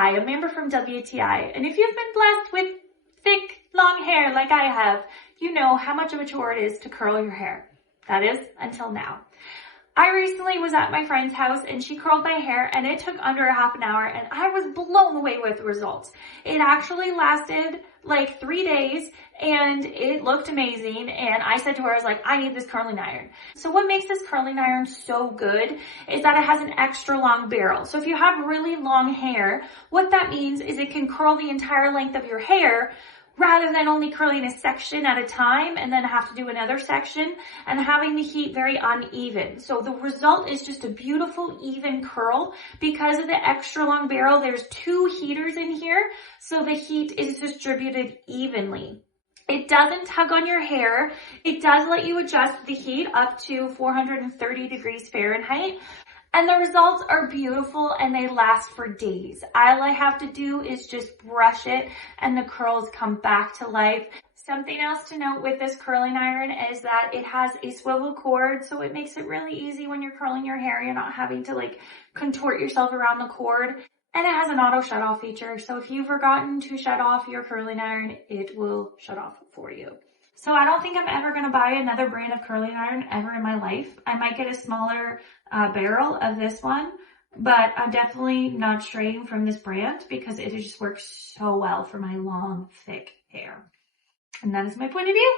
Hi, I'm Amber from WTI, and if you've been blessed with thick, long hair like I have, you know how much of a chore it is to curl your hair. That is, until now. I recently was at my friend's house and she curled my hair and it took under a half an hour and I was blown away with the results. It actually lasted like 3 days and it looked amazing, and I said to her, I was like, I need this curling iron. So what makes this curling iron so good is that it has an extra long barrel. So if you have really long hair, what that means is it can curl the entire length of your hair rather than only curling a section at a time and then have to do another section and having the heat very uneven. So the result is just a beautiful, even curl. Because of the extra long barrel, there's 2 heaters in here, so the heat is distributed evenly. It doesn't tug on your hair. It does let you adjust the heat up to 430 degrees Fahrenheit. And the results are beautiful and they last for days. All I have to do is just brush it and the curls come back to life. Something else to note with this curling iron is that it has a swivel cord, so it makes it really easy when you're curling your hair. You're not having to like contort yourself around the cord. And it has an auto shut off feature, so if you've forgotten to shut off your curling iron, it will shut off for you. So I don't think I'm ever going to buy another brand of curling iron ever in my life. I might get a smaller barrel of this one, but I'm definitely not straying from this brand because it just works so well for my long, thick hair. And that is my point of view.